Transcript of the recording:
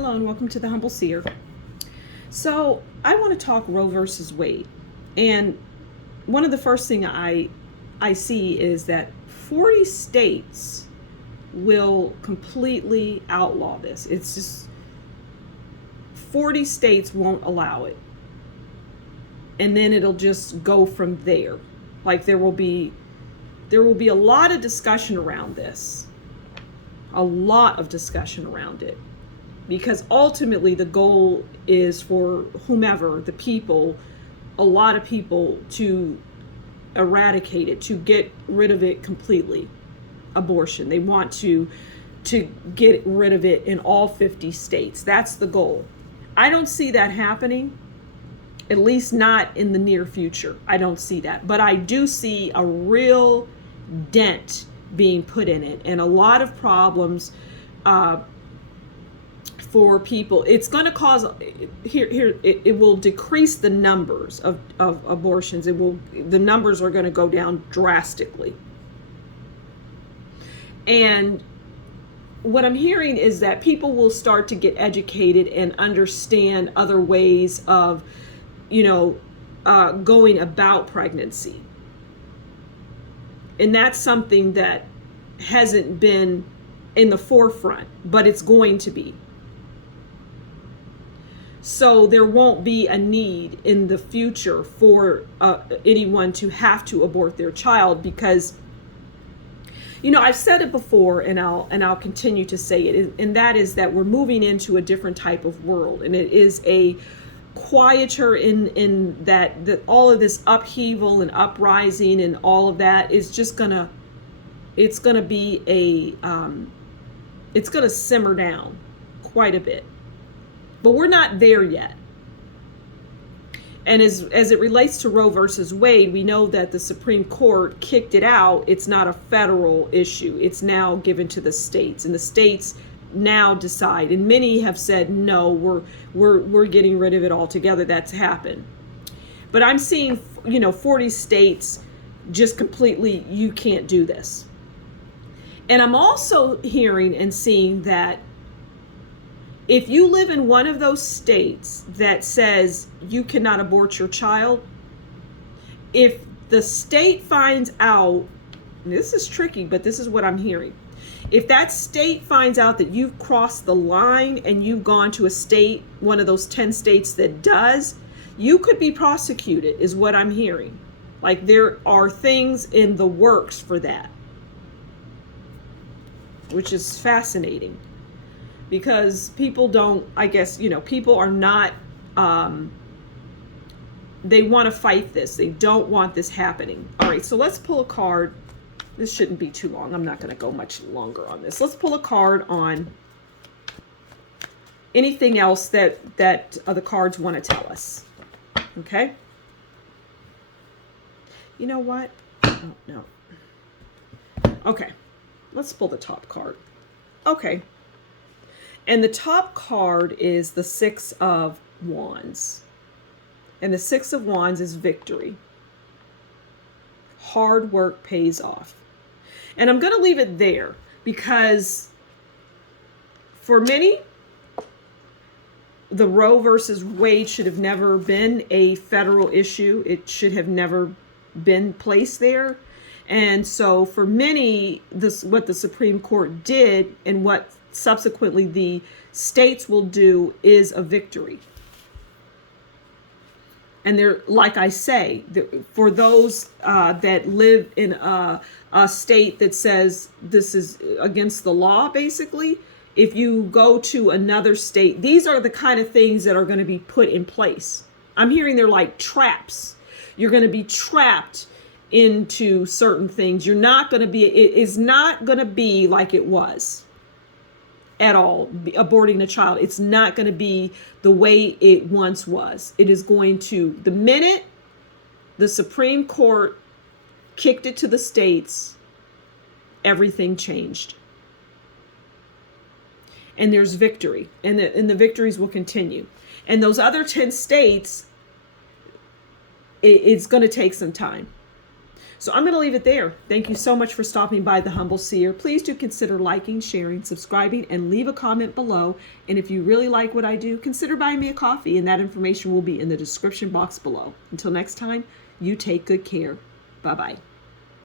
Hello and welcome to the Humble Seer. So I want to talk Roe versus Wade. And one of the first thing I see is that 40 states will completely outlaw this. It's just 40 states won't allow it. And then it'll just go from there. Like there will be a lot of discussion around this. A lot of discussion around it. Because ultimately the goal is for whomever, the people, a lot of people, to eradicate it, to get rid of it completely. Abortion. They want to get rid of it in all 50 states. That's the goal. I don't see that happening, at least not in the near future. I don't see that. But I do see a real dent being put in it and a lot of problems for people. It's going to cause it will decrease the numbers of abortions. The numbers are going to go down drastically. And what I'm hearing is that people will start to get educated and understand other ways of going about pregnancy. And that's something that hasn't been in the forefront, but it's going to be. So there won't be a need in the future for anyone to have to abort their child because, I've said it before and I'll continue to say it, and that is that we're moving into a different type of world, and it is a quieter in that all of this upheaval and uprising and all of that is just gonna be it's gonna simmer down quite a bit. But we're not there yet. And as it relates to Roe versus Wade, we know that the Supreme Court kicked it out. It's not a federal issue. It's now given to the states, and the states now decide. And many have said no, we're getting rid of it altogether. That's happened. But I'm seeing 40 states just completely, you can't do this. And I'm also hearing and seeing that if you live in one of those states that says you cannot abort your child, if the state finds out, and this is tricky, but this is what I'm hearing. If that state finds out that you've crossed the line and you've gone to a state, one of those 10 states that does, you could be prosecuted, is what I'm hearing. Like there are things in the works for that, which is fascinating. Because people don't, people are not, they want to fight this. They don't want this happening. All right, so let's pull a card. This shouldn't be too long. I'm not going to go much longer on this. Let's pull a card on anything else that the cards want to tell us. Okay? You know what? Oh, no. Okay, let's pull the top card. Okay. And the top card is the Six of Wands. And the Six of Wands is victory. Hard work pays off. And I'm going to leave it there because for many, the Roe versus Wade should have never been a federal issue. It should have never been placed there. And so for many, what the Supreme Court did and what subsequently the states will do is a victory. And they're, like I say, for those that live in a state that says this is against the law, basically, if you go to another state, these are the kind of things that are going to be put in place. I'm hearing they're like traps. You're going to be trapped into certain things. It is not going to be like it was at all, aborting a child. It's not going to be the way it once was. It is going to, the minute the Supreme Court kicked it to the states, everything changed. And there's victory, and the victories will continue. And those other 10 states, it's going to take some time. So I'm going to leave it there. Thank you so much for stopping by the Humble Seer. Please do consider liking, sharing, subscribing, and leave a comment below. And if you really like what I do, consider buying me a coffee, and that information will be in the description box below. Until next time, you take good care. Bye-bye.